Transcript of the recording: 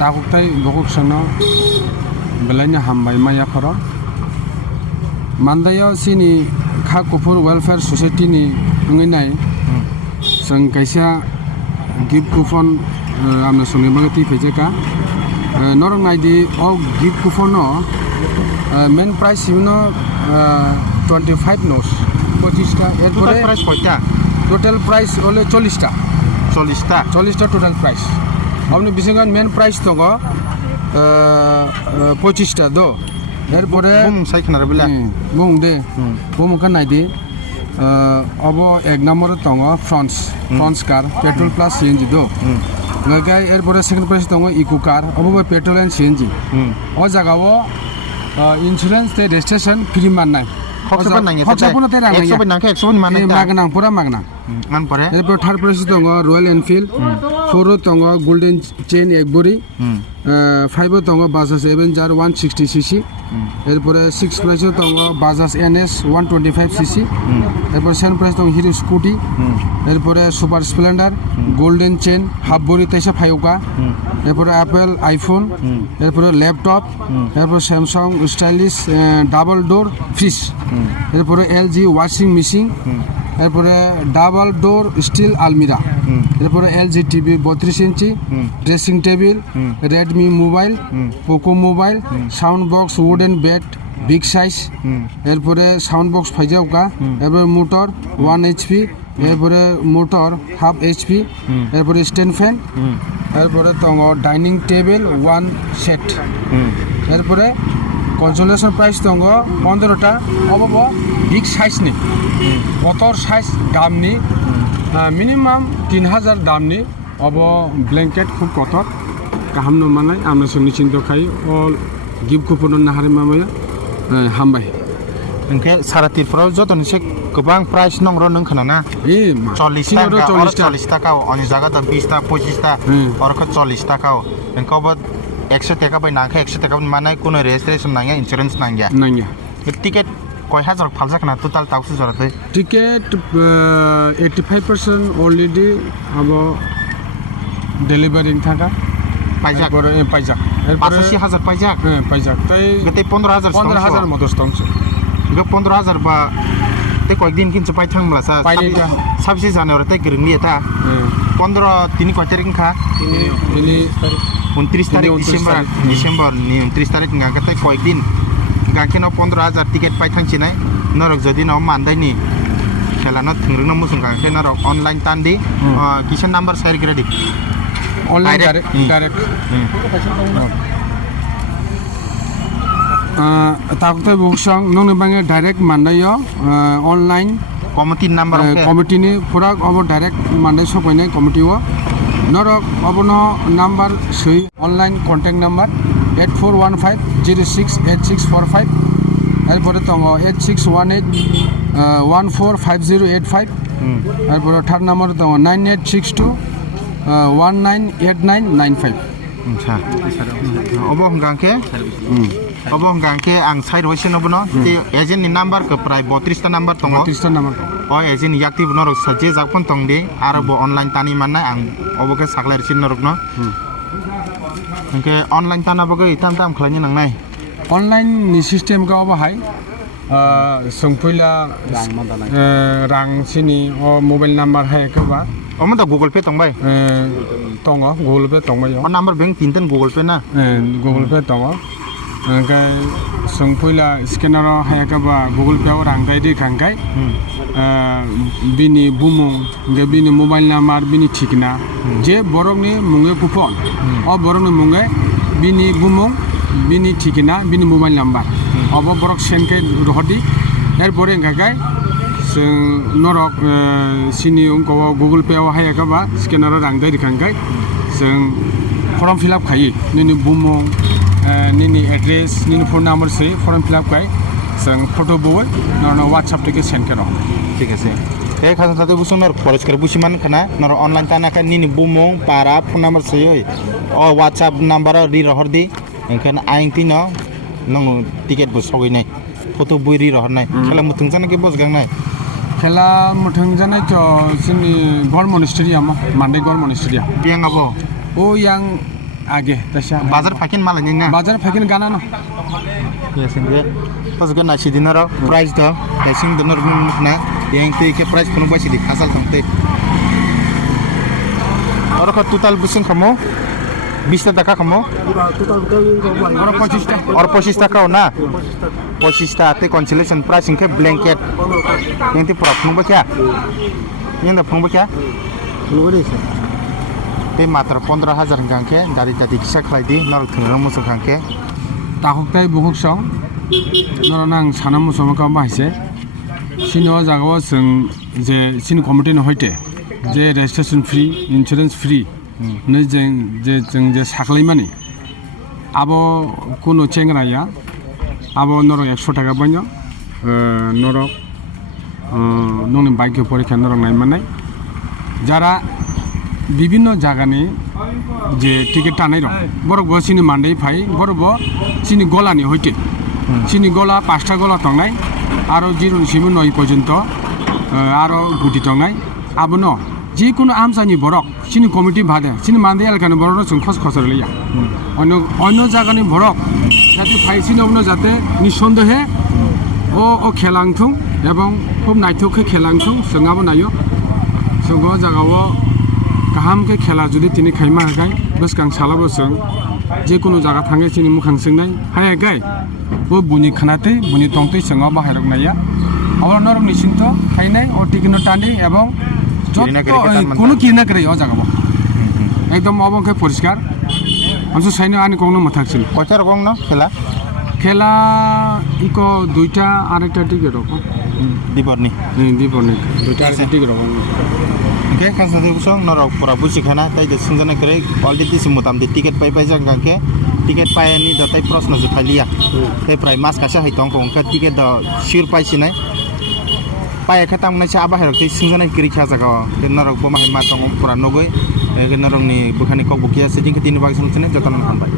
takuktai bokuk sono belanya hambai maya khoro mandayo sini kha kufur welfare society ni ngai sing kaisa gift coupon amna songe bagati pejeka norong naidi o gift coupon no main price yuno 25 nos 25 ta total price koita total price ole 40 ta 40 ta total price amni bisingan main price to go 25 ta do এরপরে বুম সাইখনার বিলা বুম দে বুম কান নাইদি অবো এক নম্বরে তং Fronx car petrol plus CNG দো গাই এরপরে সেকেন্ড প্রাইস তং ইকো কার অবো পেট্রোল এন্ড সিএনজি ও জায়গাও ইন্স্যুরেন্স তে রেজিস্ট্রেশন ফ্রি মাননাই খরচা নাই খরচা পুনা তে রাঙাই 100 নাকে 100 মানে মাগনাং পুরা মাগনাং মান পরে এরপর থার্ড প্রাইস তং রয়্যাল এনফিল্ড ফোর তং গোল্ডেন চেইন এক বড়ি 5 তং বাজাজ এভেঞ্জার 160 সিসি এরপরে 6 প্রাইস তং বাজাজ এনএস 125 সিসি এরপর 7 প্রাইস তং হিরো স্কুটি এরপরে সুপার স্প্লেন্ডার গোল্ডেন চেইন হাফ বড়ি তেইশা ফাইওকা এরপরে অ্যাপল আইফোন এরপরে ল্যাপটপ এরপর Samsung stylish double door fridge এরপরে এলজি ওয়াশিং মেশিন এরপরে ডাবল ডোর স্টিল আলমিরা এরপরে LG TV 32 inch dressing table Redmi mobile Poco mobile sound box wooden bed big size এরপরে সাউন্ড বক্স ফাইজাওকা এরপরে motor 1 HP এরপরে motor half HP এরপরে stand fan এরপরে তঙ্গ ডাইনিং টেবিল 1 সেট এরপরে কনসোলেশন প্রাইস তঙ্গ 15টা অবব বিগ সাইজ নি বতর size দামনি minimum 3000 দামনি of blanket খুব কতর গাহাম নমানাय আমরা সঙ্গে চিন্তা খাই অল গিফট কুপন নাহারে মামাया हामबाय ओंखे सारा तिरफ्राव जतनसे गोबां प्राइस नंग्रो नों खोनाना 40 টাকা अनि जागा त 20 टा 25 टा अरख 40 टाका ओंखौबो 100 টাকা बाय नाखै 100 टाका माने कोनो रेजिस्ट्रेशन नांगया इन्स्योरेन्स नांगया टिकेट কয় হাজার ফালসা খানা টোটাল তাউসু জরাতে টিকেট 85% অলরেডি আব ডেলিভারিং থাকা পাইজাক পাইজাক 85,000 পাইজাক পাইজাক তাই গতে 15,000 মতো স্টংস গ 15,000 বা তে কয়েকদিন কিন্তু পাই থাংলা সা 26 জানুয়ারি তে গিরংলি था 15 তিনি কয় তারিখ খা তিনি 29 তারিখ ডিসেম্বর ni 29 তারিখ গাতে কয়েকদিন গাকে ন 15,000 টিকেট পাই থাংছিনাই নরক যদি ন মানদাইনি খেলানো থিংরুন মুসুং গাকে নরক অনলাইন তানদি কিষান নাম্বার সাইর গ্রেডি অনলাইন ডাইরেক্ট তাকতে বুকসং নং বাঙে ডাইরেক্ট মানদাयो অনলাइन কমিটি নাম্বার কমিটিনি পুরা অব ডাইরেক্ট মানদাय সপাইনাय কমিটিও নরক অবন নাম্বার সই অনলাइन কন্টাক্ট নাম্বার 8415068645 এরপরে তং 8618145085 এরপরে থার্ড নাম্বার তং 9862 198995 আচ্ছা অব হংগাকে আং সাইড হইছে নবনো তে এজেন্ট নি নাম্বার ক প্রায় 32 টা নাম্বার তং 32 টা নাম্বার ও এজেন্ট অ্যাক্টিভ নরক সাজে জাকপন তং দে আর অনলাइन তানি মাননা আং অবকে সাকলার সিন নরক ন ओंखे अनलाइन तानाबो इताम खालायनो नांनाय अनलाइन नि सिस्टेम का बाहाय सोंफैला रां सिनि अ मोबाइल नम्बर है कबा अमन दा गूगल पे तंबाय तंग गूगल पे तंबाय अ नम्बर बैंक तीनतन गूगल पे ना गूगल पे तंग ओंखे सोंफैला स्कैनर है कबा गूगल पे रां गायदि खांगाय बिनि बुमुं गे बिनि मोबाइल नम्बर बिनि ठिकना जे बरंनि मुंगे कुपन अ बरंनि मुंगे बिनि बुमुं बिनि ठिकना बिनि मोबाइल नम्बर अब बरक सेनके रहदि एरपरे गाय जों नरक सिनि उंको गूगल पे हाय कबा स्कैनर रां गायदि खांगाय जों फर्म फिल आप खायो निनि बुमुं निनि एड्रेस निनि फोन नम्बर से फर्म फिल आप खाय जों फटो बोय नरनो WhatsApp टेके सेन्ड करो ঠিক আছে এই খান তাতে বুসুন নর পরিষ্কার বুসিমান খানা নর অনলাইন তানা কা নিনি বুমং পারা ফোন নাম্বার সই ও WhatsApp নাম্বার রি রহরদি এখান আইং তিন নং টিকেট বো সগই নাই ফটো বই রি রহর নাই খেলা মুথুং জানা কি বস গাং নাই খেলা মুথুং জানা তো जोंनि गवर्नमेन्ट स्टेडियाम मानदाय गवर्नमेन्ट स्टेडियाम बियांगाबो ओ yang आगे तशा बाजार फाकिन मालाय ना बाजार फैकिन गाना न यासंगे पसगे नासी दिनार प्राइस द दासिम दिनार ना yang te ke price kono basi di asal tangte और का टोटल बुसिंग खमो 20 টাকা खमो और 25 টাকা हो ना 25 টাকা ते कंसोलेशन प्राइस इनके ब्लैंकेट yang te प्रॉप नु क्या yang दा फंग क्या ते मात्र 15000 गांके दारि दाति किसा खाइदि नर थंग मुसु गांके ताहुकताय बुहुक सं नर नां साना मुसुमा का बाहायसे सिनो जागाव जों जे सिन कमिटि न हयते जे रेजिस्ट्रेशन फ्री इन्सुरेन्स फ्री नै जों जे साख्लायमानि आबो कोनो चेंग्राया आबो नर 100 टाका बायनो नर नोंनि बाइक परीक्षा नर नायमानाय যারা বিভিন্ন জায়গানি যে টিকিট টানাই রং বরব সিনি মান্ডাই ফাই বরব সিনি গলানি হইতে সিনি গলা 5টা গলা টংনাই আরো জিরোনিसिम 9 পর্যন্ত আরো গুটি টংনাই আবনো যে কোনো আমসানি বরক সিনি কমিটি ভাদে সিনি মান্ডাই এলাকানি বরক जों খসখসর লইয়া অন্য জায়গানি বরক যাতে ফাই সিনি অন্য যাতে নিঃসন্দেহে ও খেলাংথুং এবং খুব নাইথুকে খেলাংথুং जोंआबो नायो जोंगो जागावो गाहाम के खेला जुदि तिनि खाइमा गाय बसकां सालाबो जों जे कोनो जागा थाङे सिनि मुखां सोंनाय हाय गाय ओ बुनि खानाते बुनि तंते जोंआव बाहायरक नाया अबर नरम निसिंत हायनाय ओ टिकिनो टानि এবং কোনো কিনা করে ও জাগাবো একদম অবংকে পরিষ্কার আমসু সাইনো আনি কোন মথাকছিল কয়টার গং না খেলা খেলা ইকো দুইটা আরেকটা টিকিট রকম দিবরনি দুইটা আরেকটা টিকিট রকম Oke, kan satu busong norok pura busi kana, tapi di sini nak kerja, kalau di sini mutam di tiket pai jang kan ke, tiket pai ni datai pros nasi palia, tapi prai mas kasih hitong kong ke tiket dah sure pai sini, pai kata mana sih abah herok di sini nak kerja jaga, dan norok boma hemat tong pura nogoi, norok ni bukan ni kau bukia sejeng ketini bagi sini jatuh nang hambai.